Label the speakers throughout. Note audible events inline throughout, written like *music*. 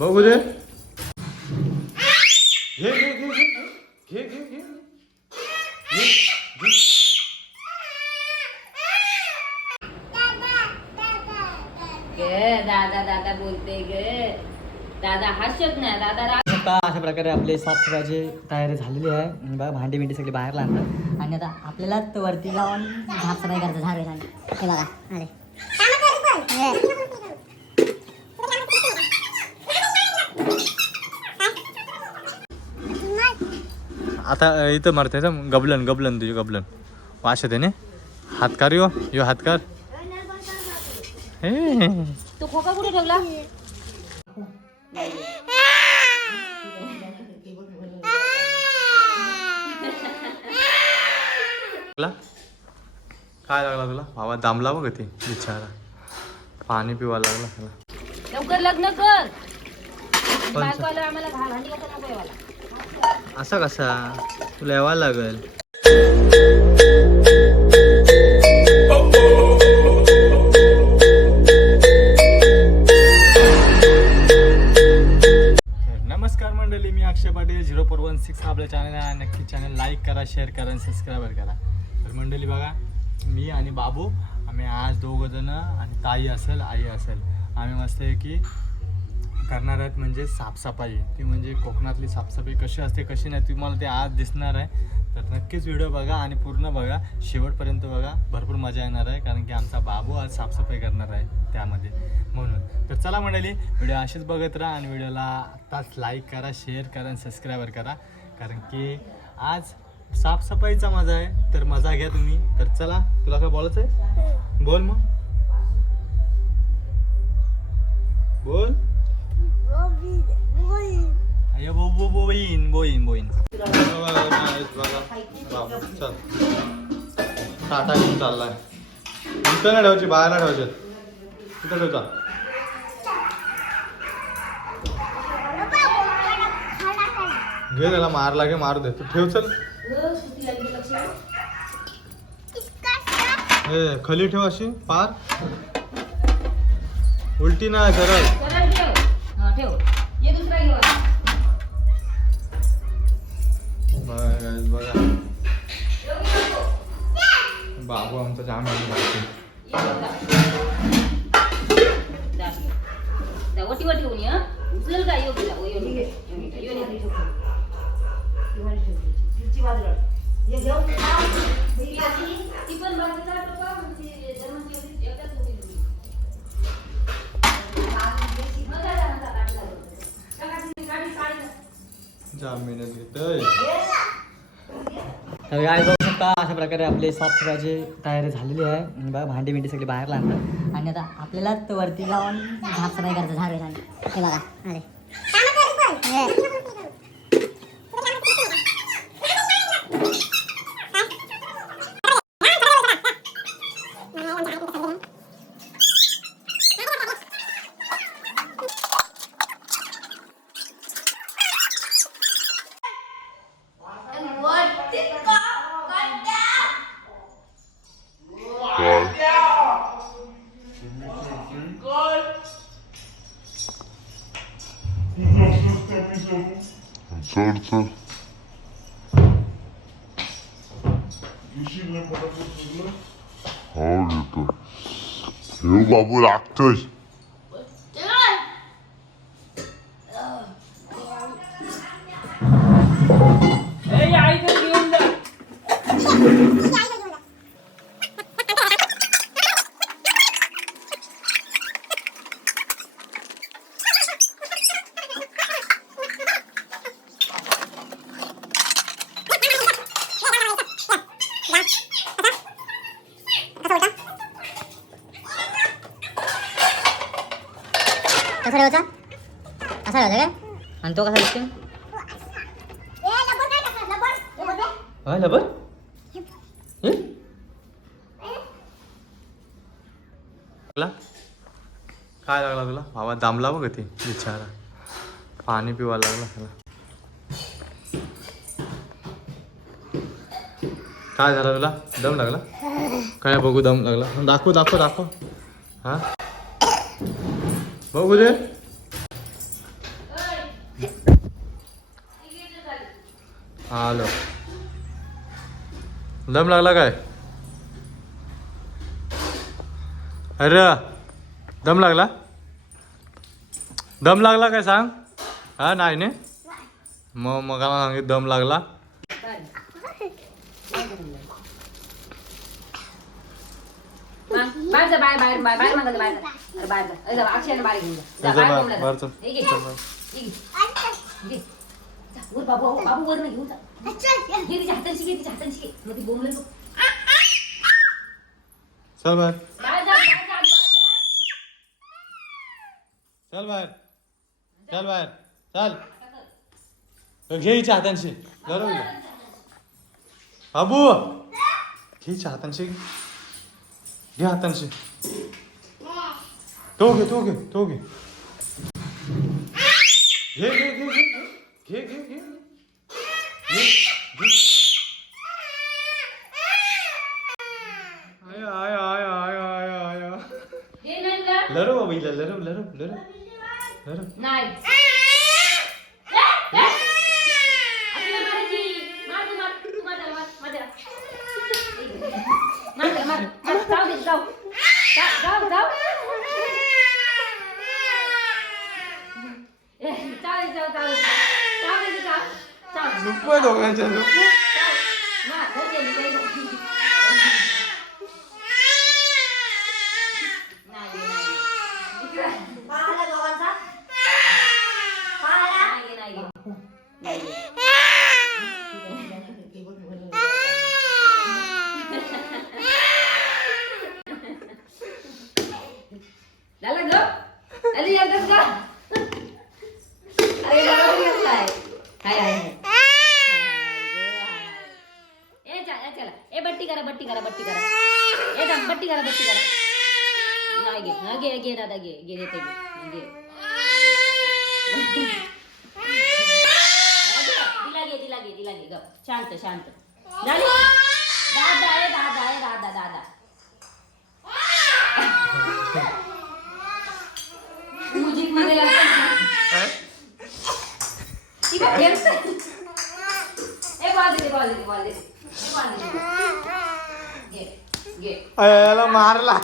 Speaker 1: बघू दे
Speaker 2: दादा दादा बोलते दादा नाही दादा रा-
Speaker 3: अशा प्रकारे आपले साफसफाईची तयारी झालेली आहे. बघा भांडी बिंडी सगळी बाहेर लागतात आणि आता आपल्याला वरती जाऊन झाप सफाई करायचं झाड बघा
Speaker 1: आता इथं मारते गबलन गबलन तुझी गबलन. वाश येते ने हातकार यो. यो हातकार हे
Speaker 2: तू खोका कुठे ठेवला?
Speaker 1: लागला? काय लागला तुला? भावा दामला बघ ते बिचारा. पाणी पिवा लागला
Speaker 2: लवकर लग्न कर. आम्हाला घा भांडी घासा नको येवाला
Speaker 1: असा कसा? तुला यावा लागेल. नमस्कार मंडळी मी Akshay Patil zero four one six आपल्या चॅनल आहे नक्की चॅनल लाईक करा शेअर करा आणि सबस्क्राईबर करा. तर मंडळी बघा मी आणि बाबू आम्ही आज दोघं जण आणि ताई असेल आई असेल. आम्ही मस्त आहे की करणार आहेत म्हणजे साफसफाई. ती म्हणजे कोकणातली साफसफाई कशी असते कशी नाही तुम्हाला ते आज दिसणार आहे. तर नक्कीच व्हिडिओ बघा आणि पूर्ण बघा. शेवटपर्यंत बघा. भरपूर मजा येणार आहे कारण की आमचा बाबू आज साफसफाई करणार आहे त्यामध्ये. म्हणून. तर चला मंडळी व्हिडिओ असेच बघत राहा आणि व्हिडिओला आत्ताच लाईक करा शेअर करा आणि सबस्क्राईबर करा. कारण की आज साफसफाईचा मजा आहे. तर मजा घ्या तुम्ही. तर चला तुला काय बोलायचं आहे बोल मग. बोल. अय बो बो बोईन बोईन बोईन चल. टाटा घेऊन चाललाय इथं नाही ठेवायची बाहेर नाही ठेवायचे इथं ठेवता घे त्याला मारला लागे मारू दे तू ठेव चल हे खाली ठेव अशी पार. उलटी नाही सरळ.
Speaker 3: तर काय बघू शकता अशा प्रकारे आपले साफसफाईची तयारी झालेली आहे. बघा भांडी बिंडी सगळी बाहेर लागतात. आणि आता आपल्याला तो वरती जाऊन साफसफाई करायचं झाड हे बघा अरे বাবু রাক্ষস आणि तो कसा दिसतो
Speaker 1: काय लबर काय लागला तुला? भावा दामला बघ ते? बिचारा. पाणी पिवा लागला त्याला काय झालं तुला? दम लागला? काय बघू दम लागला? दाखव दाखव दाखव. हा? बघू दे. आलो. दम लागला काय? अरे दम लागला? दम लागला काय सांग? हा नाही ने? मग मग सांगित दम लागला.
Speaker 2: बाहेर बाहेर बाहेर बाहेर मागायला बाहेर बाहेर जा. अक्षयाने बाहेर घेऊन जा, बाहेर
Speaker 1: बाहेर-
Speaker 2: घेऊन जा.
Speaker 1: बाहेर चल.
Speaker 2: हे घे.
Speaker 1: चल, बाहेर.
Speaker 2: हे घे. घे. जा, वर बाबू बाबू वर नाही घेऊन जा घे तिच्या हातांशी घे तिच्या हातांशी घे मग ती बोंबलं तू
Speaker 1: चल बाहेर
Speaker 2: बाहेर जा बाहेर जा बाहेर जा.
Speaker 1: चल बाहेर चल बाहेर चल घे हिच्या हातांशी बरोबर घे. बाबू घे हिच्या हातांशी घे हातांशी तो घे तो घे तो घे घे घे घे घे
Speaker 2: Gel gel gel. Gel gel. Ay ay ay ay ay ay. Gelin lan. Larım abiyle larım larım larım. Larım. Nice. Tchau, tchau, tchau. નુપો દોગા છે નુપો પાહલા દોગા પાહલા म्युझिकमध्ये
Speaker 1: लागतात मारला.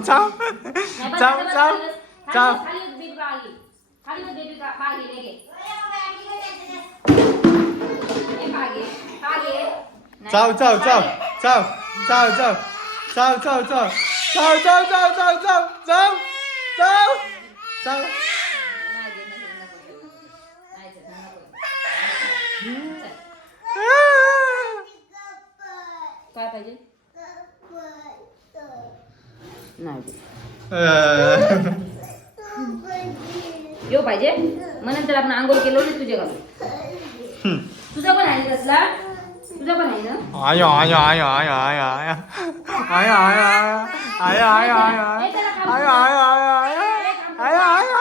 Speaker 1: चाव चाव चाव चाव चाव चाव चाव चाव चाव चाव चाव चाव
Speaker 2: नाही घे, नको, नको, नको. नाही घे, नको. चल. काय पाहिजे नाही. येऊ पाहिजे मग नंतर आपण आंघोळ केलो ना तुझ्या घालून तुझा पण आहे कसला तुझा पण आहे ना
Speaker 1: आया आया आया आया आया आया आया आया आया आया आया आया आया आया आया आया आया आया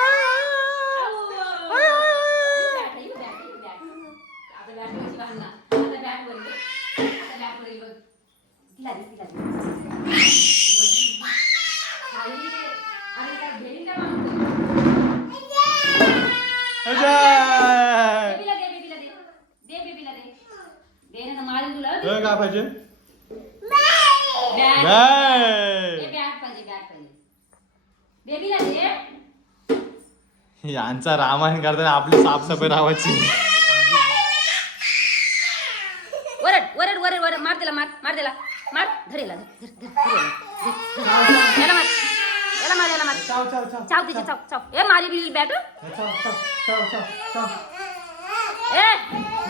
Speaker 1: अजय काय पाहिजे
Speaker 2: बेबीला दे
Speaker 1: यांचा रामायण करताना आपली साफसफाई राहायची
Speaker 2: वरड वरड वरड वरड. मार त्याला मार मार त्याला. मार. धरेला धर धर धर धर याला मार. याला मार याला मार.
Speaker 1: चाव चाव चाव.
Speaker 2: चाव तिचे चाव चाव. ए मारी बिल बॅट.
Speaker 1: चाव चाव चाव चाव चाव.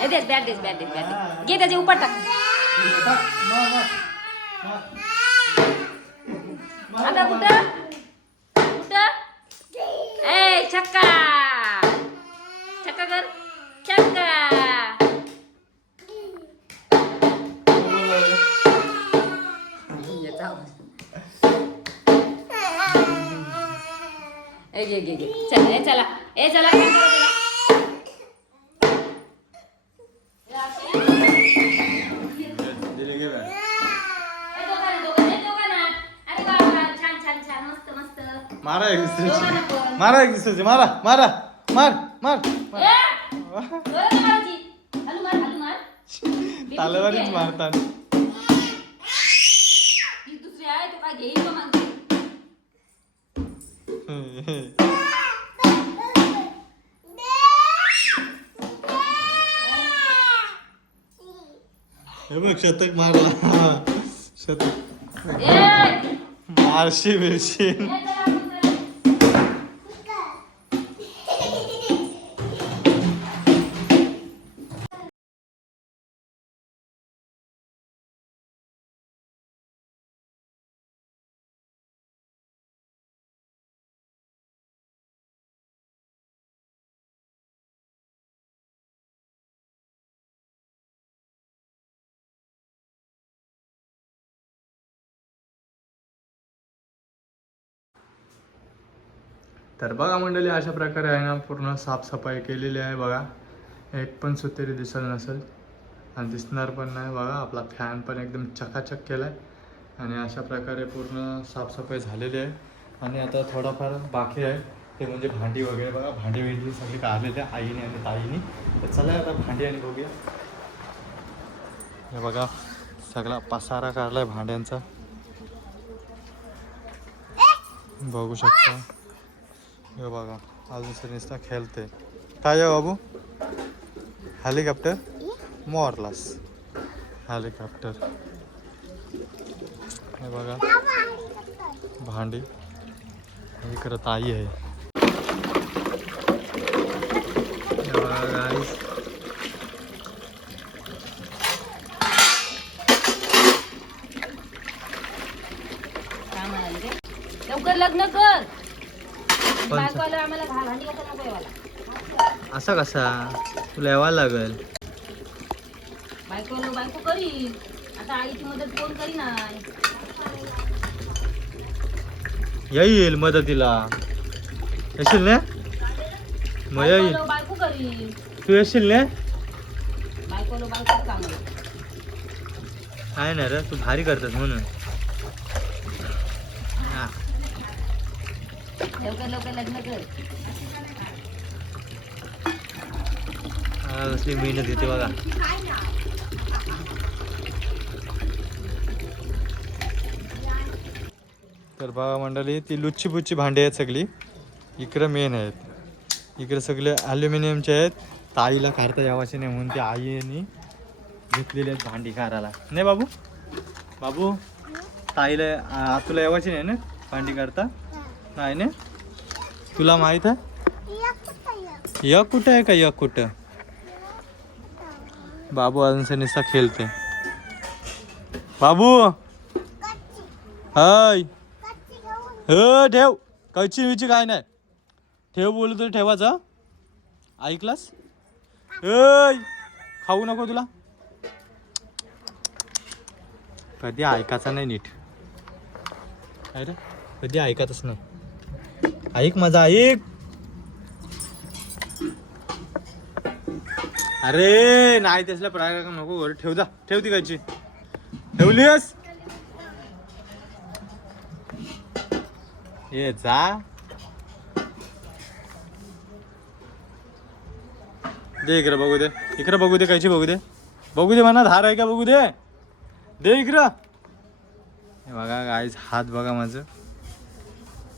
Speaker 2: ए देस बॅट देस बॅट देस बॅट देस. घे त्याचे उपर टाक. आता कुठं? कुठं? ए छक्का. beraber kepte. Yeter. Ege ege ege. Sen et ala. Et ala. Dilege ver.
Speaker 1: मारा एक
Speaker 2: दूसरे
Speaker 1: मारा एक दूसरे मारा मारा मार मार, मार। *laughs* तालवारीच. मारतात.
Speaker 2: ही
Speaker 1: बघ शतक मारला. *laughs* शतक. मारशी बिरशी तर बघा मंडळी अशा प्रकारे आहे ना पूर्ण साफसफाई केलेली आहे बघा. एक पण सुतेरी दिसत नसेल आणि दिसणार पण नाही बघा. आपला फॅन पण एकदम चकाचक केला आहे आणि अशा प्रकारे पूर्ण साफसफाई झालेली आहे. आणि आता थोडाफार बाकी आहे. ते म्हणजे भांडी वगैरे बघा. भांडी वगैरे सगळी काढलेली आहे आईने आणि ताईने. तर चला आता भांडी आणि बघूया. हे बघा सगळा पसारा काढला आहे भांड्यांचा. बघू शकता. हे बघा अजून सर खेळते काय आहे बाबू? हेलिकॉप्टर? मोरलास. हेलिकॉप्टर. हे बघा. भांडी. इकडं ताई आहे. हे
Speaker 2: म्हणाली रे? लवकर लग्न कर. आम्हाला घाल नको येवाला
Speaker 1: असा कसा? तुला यावं लागेल.
Speaker 2: बायको बायको करील आता आईची मदत कोण करी नाही
Speaker 1: येईल मदतीला. येशील ना? मग येईल.
Speaker 2: बायको
Speaker 1: तू येशील ना?
Speaker 2: बायको बायको काम
Speaker 1: आहे ना रे तू भारी करतात म्हणून हा.
Speaker 2: लवकर लवकर लग्न कर
Speaker 1: हा, कसली मेहनत घेते बघा. तर बघा मंडळी ती लुच्ची पुच्ची भांडी आहेत सगळी. इकडं मेन आहेत. इकडे सगळे ॲल्युमिनियमचे आहेत. ताईला काढता यावाचे नाही म्हणून ती आईने घेतलेली आहेत भांडी काढायला. नाही बाबू? बाबू ताईला आ, तुला यावाची नाही ना? भांडी काढता? नाही ना? तुला माहीत आहे? यक कुठं आहे का यक कुठं? बाबू अजून नुसता खेळते बाबू! हय! हो ठेव. कैची विची काय नाही. ठेव बोलू तर ठेवायचं ऐकलास? हय खाऊ नको तुला. कधी ऐकायचं नाही नीट. अरे कधी ऐकतच नाही. ऐक माझा ऐक. अरे नाही त्यासला प्राय नको वर ठेव जा. ठेव ती कायची ठेवलीस ये जा. दे इकडं बघू दे. इकडं बघू दे कायची बघू दे. बघू दे म्हणा धार आहे का बघू दे? दे इकडं. बघा गायच हात बघा माझं.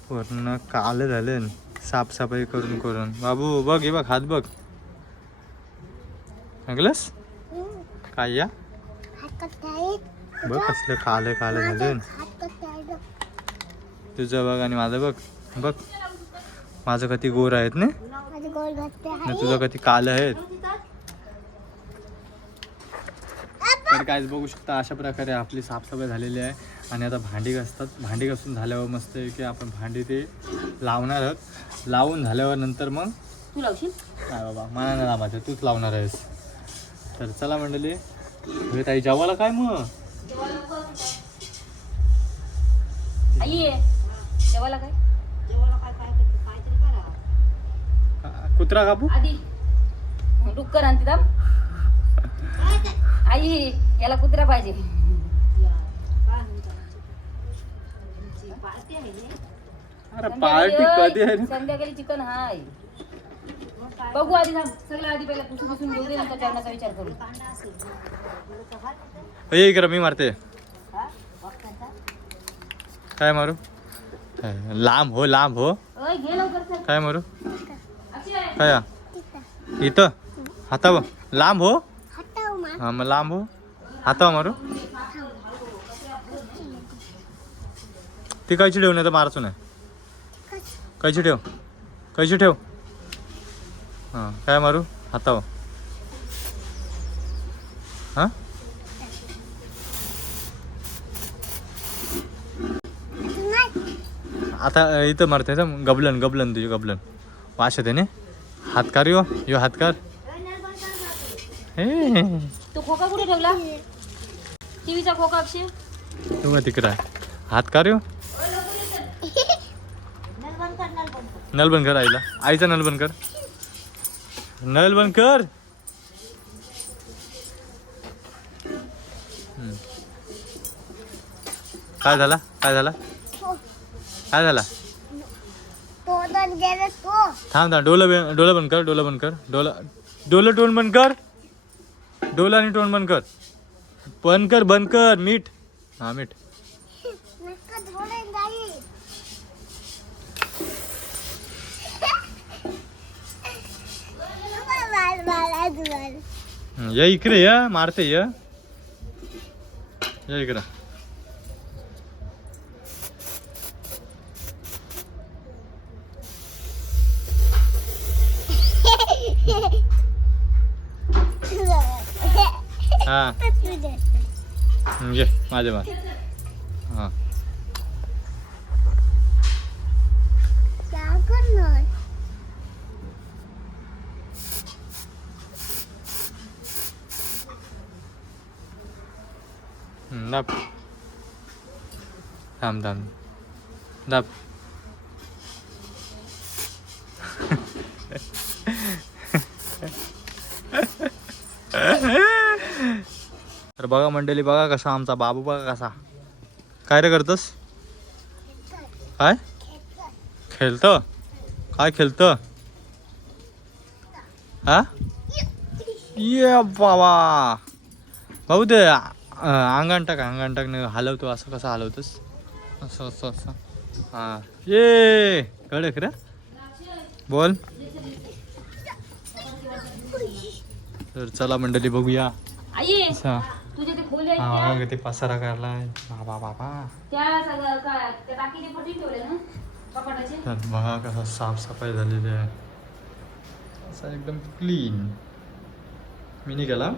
Speaker 1: पूर्ण काल झालं. साफसफाई करून करून. बाबू बघ हे बघ हात बघ. ऐकलंस काय या बघ कसलं काल काल झालं. तुझं बघ आणि माझं बघ. बघ. माझं कधी गोर आहेत ना तुझं कधी काल आहेत. तर काय बघू शकता अशा प्रकारे आपली साफसफाई झालेली आहे. आणि आता भांडी घासतात. भांडी घासून झाल्यावर मस्त आहे की आपण भांडी ते लावणार आहोत. लावून झाल्यावर नंतर मग
Speaker 2: तू लावशील?
Speaker 1: काय बाबा मला नाही लावायचं. तूच लावणार आहेस. तर चला मंडळी हे ताई जेवायला काय मग?
Speaker 2: जेवायला काय?
Speaker 1: कुत्रा कापू
Speaker 2: आधी. डुक्कर आणते दाम आई याला कुत्रा पाहिजे.
Speaker 1: अरे पार्टी कधी आहे?
Speaker 2: संध्याकाळी चिकन हाय. बघू आधी थांब. सगळं आधी पहिला पुसून पुसून घेऊ दे नंतर जेवणाचा विचार करू.
Speaker 1: ये इकडं मी मारते. काय मारू? लांब हो लांब हो.
Speaker 2: ओय घे लवकर चल.
Speaker 1: काय मारू?
Speaker 2: अक्षय.
Speaker 1: काय हा? इथं. हातावर. लांब हो. हा मग लांब हो. हातावर मारू. ती कायची ठेव नाही तर मारायचो नाही. कायची ठेव. कायची ठेव. हां. काय मारू? हातावर. हां? आता इथं मारते ना गबलन गबलन तुझी गबलन. वाश येते ने हातकार यो. यो हातकार हे
Speaker 2: तो खोका कुठे ठेवला? टीव्हीचा खोका अक्षय.
Speaker 1: तू का तिकडं हातकार यो. नल बंद कर आईला. आईचा नल बंद कर. नल बंद कर. काय झाला? काय झाला? काय झाला? थांब थांब डोलं बे- डोलं बंद कर डोलं बंद कर. डोलं डोलं टोन बंद कर. डोलं आणि टोन बंद कर. बंद कर बंद कर मीठ. हा मीठ हं, या इकडे या मारते या. या इकडं. *laughs* हा. हं, घे माझे मार हा हं, दाब थांब थांब दाब तर बघा मंडळी बघा कसा आमचा बाबू बघा कसा. काय रे करतोस? काय? खेळतं? काय खेळतं? हा? ये बाबा. भाऊ ते अंगण टाक अंगण टाक हलवतो असं कसं हलवतोस? असं असं असं. हां. ये कळलं खरं? बोल. तर चला मंडळी बघूया.
Speaker 2: आई
Speaker 1: असं
Speaker 2: तुझे ते खोले आहेत
Speaker 1: हा ते पसारा काढलाय. बाबा बाबा.
Speaker 2: त्या सगळं काय त्या टाकीने पटी ठेवले ना कपाटाचे
Speaker 1: तर बघा कसं साफसफाई झालेली आहे. असं एकदम क्लीन मी नाही गेला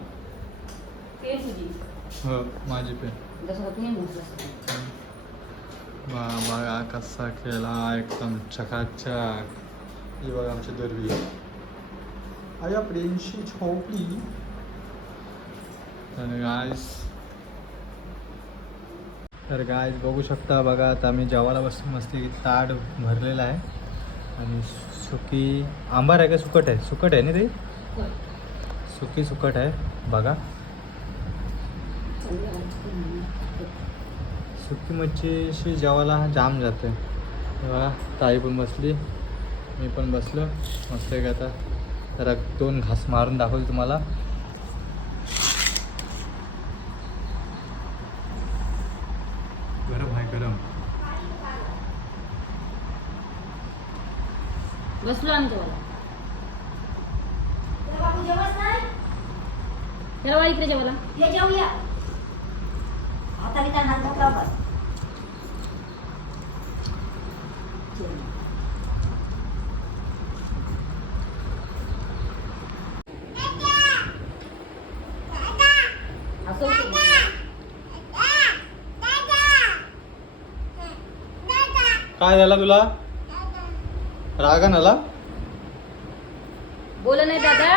Speaker 1: हो माझी पेन. बा बघा कसा केला एकदम चकाचक. ही बघा आमची दुर्वी. आया प्रेमशी झोपली तर गायस तर गायस बघू शकता बघा आता आम्ही जेवायला बस मस्ती ताट भरलेला आहे. आणि सुकी आंबार आहे का सुकट आहे? सुकट आहे ना ते? सुकी सुकट आहे. बघा. सुकी मच्छीशी जेवायला जाम जाते. बघा ताई पण बसली मी पण बसलो. मस्त आहे का आता? जरा दोन घास मारून दाखवतो तुम्हाला. गरम आहे गरम.
Speaker 2: बसलो आम्ही जेवायला तेव्हा इकडे जेवायला असं होतं.
Speaker 1: काय झाला तुला? रागा आला
Speaker 2: बोल नाही दादा.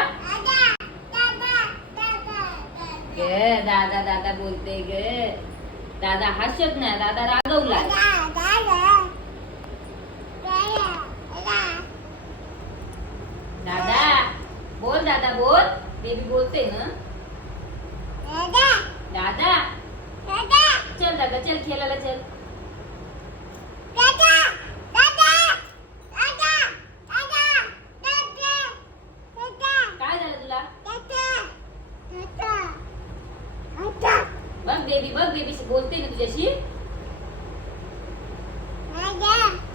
Speaker 2: ग दादा दादा बोलते ग. दादा हसत नाही दादा रागवला. दादा बेबी बोलते ना दादा. चल दादा चल खेळायला चल काय झालं तुला बघ बेबी बघ बेबी बोलते ना तुझ्याशी.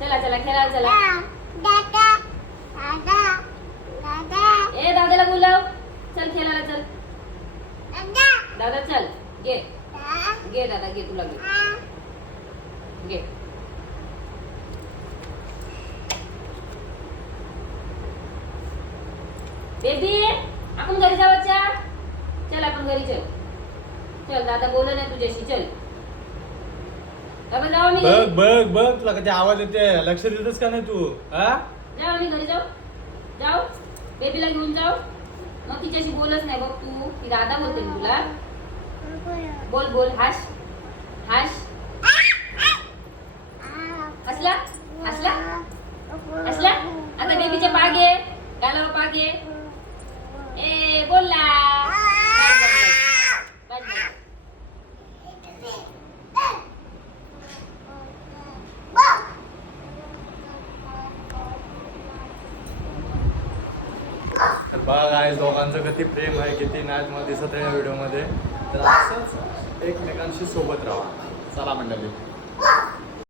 Speaker 2: चला चला खेळायला चला. ए दादाला बोलाव. चल खेळायला चल. दादा चल. घे. घे दादा घे तुला घे घे. बेबी आपण घरी जावच्या चल आपण घरी चल चल दादा बोल ना तुझ्याशी चल. जाऊ
Speaker 1: बघ
Speaker 2: घरी.
Speaker 1: बघ बघ तुला कधी आवाज येते लक्ष देतच का नाही तू? हा?
Speaker 2: जाऊ आम्ही घरी जाऊ. जाऊ. बेबीला घेऊन जाऊ. मग तिच्याशी बोलच नाही बघ तू. ती दादा बोलते ना तुला. बोल बोल हाश. हाश. हसला? हसला? हसला? आता बेबीचे पाग गालावर पाग ए बोलला
Speaker 1: किती प्रेम आहे किती नाच मला दिसत आहे या व्हिडिओमध्ये. तर असंच एकमेकांशी सोबत राहा. चला मंडळी.